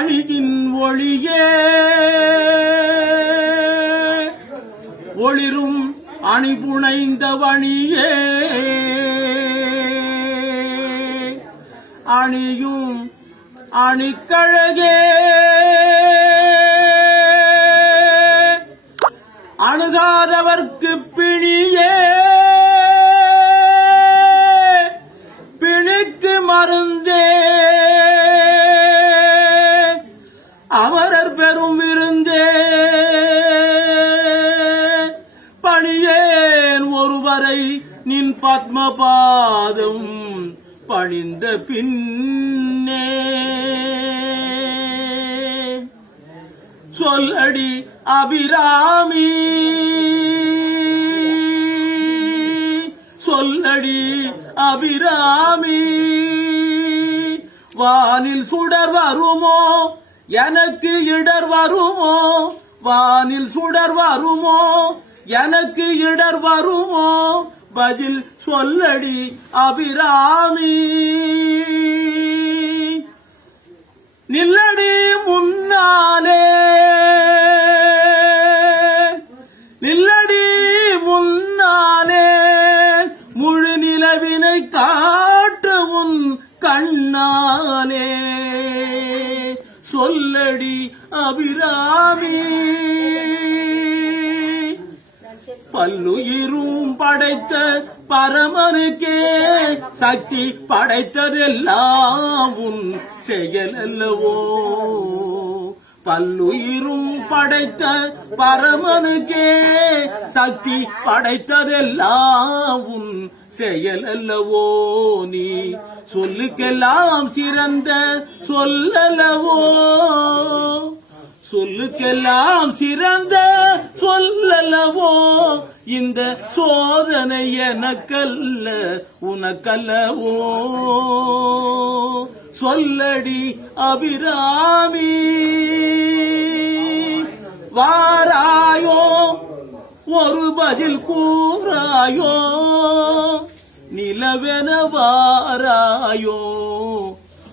அணிதின் ஒளியே ஒளிரும் அணிபுனைந்த வணியே அணியும் அணிக்கழகே அணுகாதவர்க்கு பிணியே பிணிக்கு மருந்தே அமரர் பெரும் விருந்தே பணியேன் ஒருவரை நின் பத்மபாதம் பணிந்த பின்னே சொல்லடி அபிராமி சொல்லடி அபிராமி வானில் சுடர் வருமோ எனக்கு இடர் வருமோ வானில் சுடர் வருமோ எனக்கு இடர் வருமோ பதில் சொல்லடி அபிராமி நில்லடி முன்னாலே நில்லடி முன்னாலே முழு நிலவினை காட்டு உன் கண்ணாலே சொல்லடி அபிராமி பல்லுயிரும் படைத்த பரமனுக்கே சக்தி படைத்ததெல்லாம் உன் செயலல்லவோ பல்லுயிரும் படைத்த பரமனுக்கே சக்தி படைத்ததெல்லாம் உன் செயலல்லவோ நீ சொல்லுக்கெல்லாம் சிறந்த சொல்லலவோ சொல்லுக்கெல்லாம் சிறந்த சொல்லலவோ இந்த சோதனை எனக்கல்ல உனக்கல்லவோ சொல்லடி அபிராமி வாராயோ ஒரு பதில் கூறாயோ நிலவென வாராயோ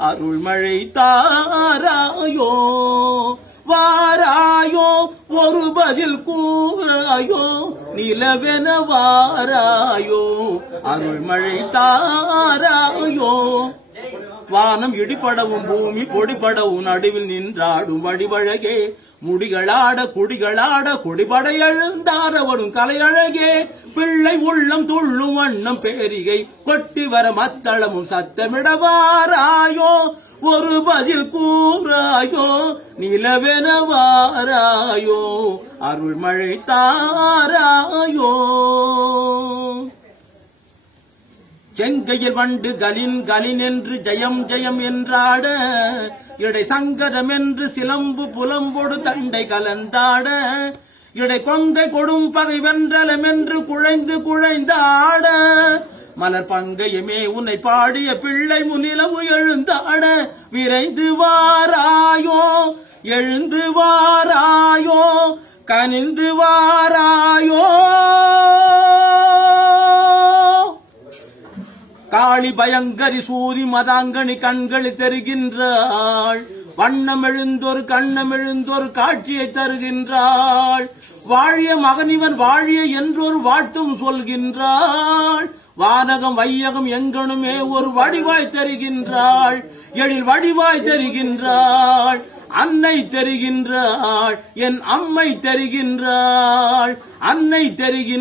அருள்மழை தாராயோ வாராயோ ஒரு பதில் கூறாயோ நிலவென வாராயோ அருள்மழை தாராயோ வானம் இடிபடவும் பூமி பொடிபடவும் நடுவில் நின்றாடும் வடிவழகே முடிகளாட குடிகளாட குடிபடை எழுந்தாரவடும் கலையழகே பிள்ளை உள்ளம் துள்ளும் வண்ணம் பேரிகை கொட்டி வர மத்தளமும் சத்தமிடவாராயோ ஒரு பதில் கூறாயோ நிலவென வாராயோ அருள்மழை தாராயோ செங்கையில் வண்டு கலின் கலின் என்று ஜெயம் ஜெயம் என்றாட இடை சங்கரம் என்று சிலம்பு புலம்பொடு தண்டை கலந்தாட இடை கொங்கை கொடும் பகை வென்றலம் என்று குழைந்து குழைந்தாட மலர் பங்கையுமே உன்னை பாடிய பிள்ளை முன்னிலவு எழுந்தாட விரைந்து வாராயோ எழுந்து வாராயோ கனிந்து வாராயோ காளி பயங்கரி சூரி மதாங்கனி கண்களில் தெரிகின்றாள் வண்ணம் எழுந்தொரு கண்ணம் எழுந்தொரு காட்சியை தருகின்றாள் வாழிய மகனிவன் வாழிய என்றொரு வாட்டும் சொல்கின்றாள் வானகம் வையகம் எங்கனுமே ஒரு வடிவாய் தெரிகின்றாள் எழில் வடிவாய் தெரிகின்றாள் அன்னை தெரிகின்றாள் என் அம்மை தெரிகின்றாள் அன்னை தெரிகின்ற